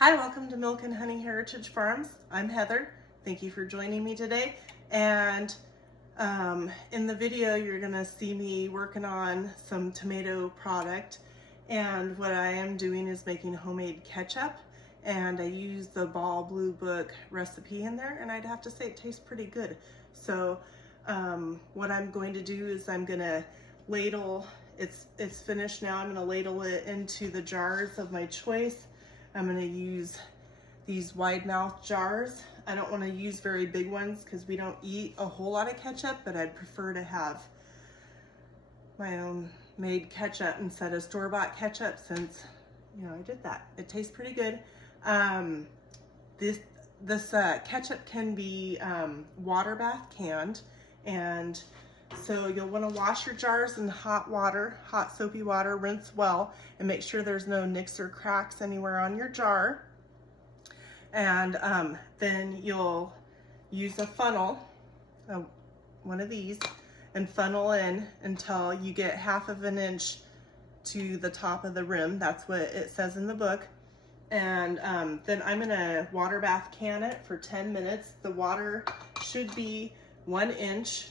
Hi, welcome to Milk and Honey Heritage Farms. I'm Heather. Thank you for joining me today. And in the video, you're gonna see me working on some tomato product. And what I am doing is making homemade ketchup. And I use the Ball Blue Book recipe in there, and I'd have to say it tastes pretty good. So what I'm going to do is I'm gonna ladle, it's finished now, I'm gonna ladle it into the jars of my choice. I'm gonna use these wide mouth jars. I don't wanna use very big ones because we don't eat a whole lot of ketchup, but I'd prefer to have my own made ketchup instead of store-bought ketchup since, you know, I did that. It tastes pretty good. This ketchup can be Waterbath canned, and so you'll want to wash your jars in hot water, hot soapy water, rinse well, and make sure there's no nicks or cracks anywhere on your jar. And then you'll use a funnel, one of these, and funnel in until you get 1/2 inch to the top of the rim. That's what it says in the book. And then I'm gonna water bath can it for 10 minutes. The water should be 1 inch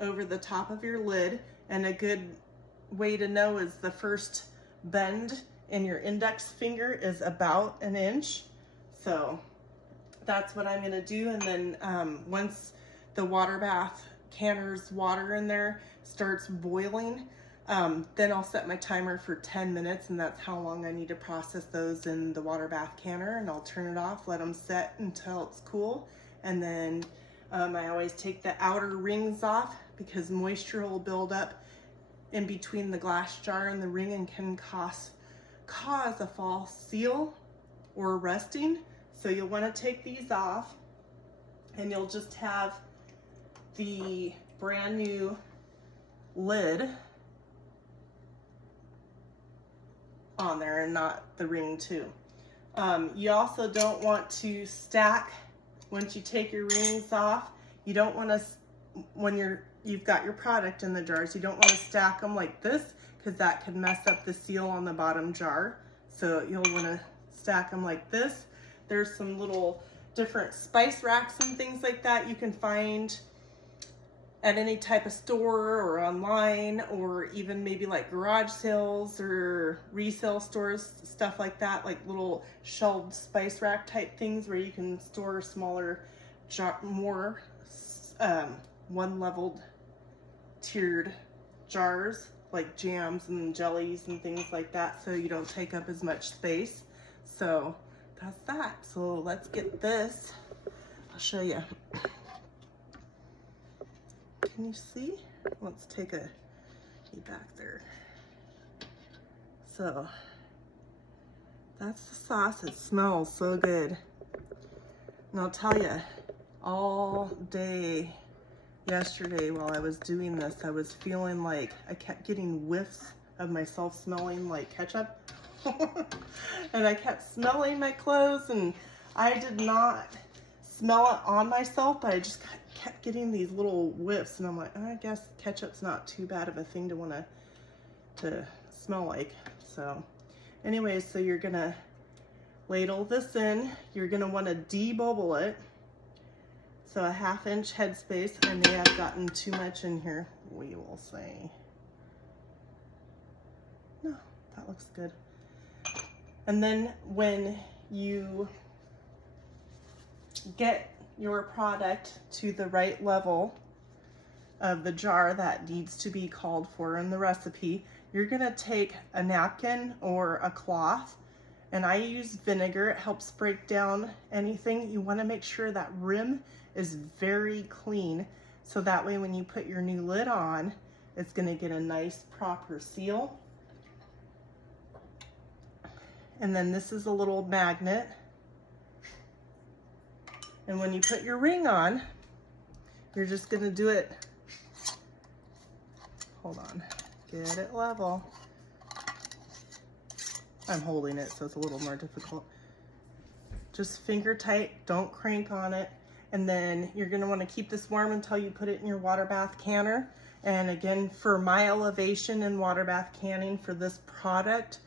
over the top of your lid, and a good way to know is the first bend in your index finger is about 1 inch. So that's what I'm gonna do. And then once the water bath canner's water in there starts boiling, then I'll set my timer for 10 minutes, and that's how long I need to process those in the water bath canner. And I'll turn it off, let them set until it's cool. And then I always take the outer rings off because moisture will build up in between the glass jar and the ring and can cause a false seal or rusting. So you'll want to take these off, and you'll just have the brand new lid on there and not the ring too. You also don't want to stack once you take your rings off. You don't want to, when you've got your product in the jars, you don't want to stack them like this because that could mess up the seal on the bottom jar. So you'll want to stack them like this. There's some little different spice racks and things like that you can find at any type of store or online, or even maybe like garage sales or resale stores, stuff like that, like little shelved spice rack type things where you can store smaller, more one-leveled tiered jars like jams and jellies and things like that, so you don't take up as much space. So that's that. So let's get this. I'll show you. Can you see? Let's take a look back there. So that's the sauce. It smells so good. And I'll tell you, all day yesterday while I was doing this, I was feeling like I kept getting whiffs of myself smelling like ketchup. And I kept smelling my clothes, and I did not smell it on myself, but I just kept getting these little whiffs, and I'm like, I guess ketchup's not too bad of a thing to want to smell like. So anyways, so you're gonna ladle this in. You're gonna want to de-bubble it. So a 1/2 inch headspace. I may have gotten too much in here, we will say. No, that looks good. And then when you get your product to the right level of the jar that needs to be called for in the recipe, you're gonna take a napkin or a cloth, and I use vinegar. It helps break down anything. You wanna make sure that rim is very clean, so that way when you put your new lid on, it's gonna get a nice proper seal. And then this is a little magnet. And when you put your ring on, you're just gonna do it, hold on, get it level. I'm holding it, so it's a little more difficult. Just finger tight, don't crank on it. And then you're gonna wanna keep this warm until you put it in your water bath canner. And again, for my elevation in water bath canning for this product,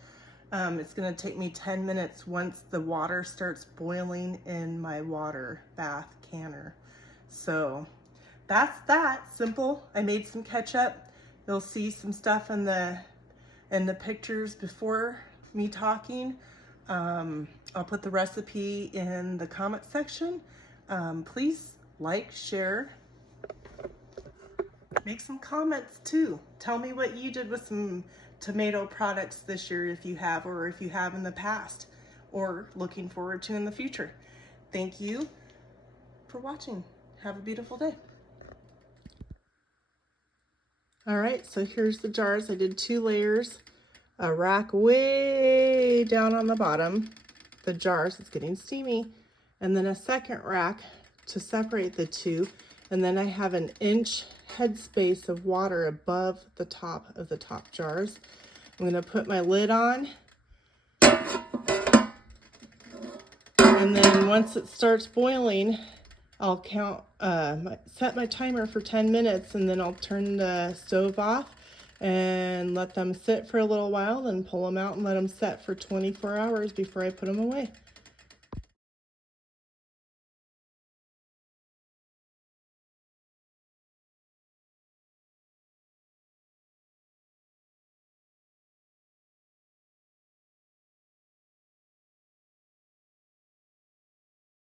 It's gonna take me 10 minutes once the water starts boiling in my water bath canner. So that's that simple. I made some ketchup. You'll see some stuff in the pictures before me talking. I'll put the recipe in the comment section. Please like, share, make some comments too. Tell me what you did with some tomato products this year, if you have, or if you have in the past, or looking forward to in the future. Thank you for watching. Have a beautiful day. All right, so here's the jars. I did 2 layers, a rack way down on the bottom, the jars, it's getting steamy, and then a second rack to separate the two, and then I have an inch headspace of water above the top of the top jars. I'm gonna put my lid on, and then once it starts boiling, I'll count, set my timer for 10 minutes, and then I'll turn the stove off and let them sit for a little while, then pull them out and let them set for 24 hours before I put them away.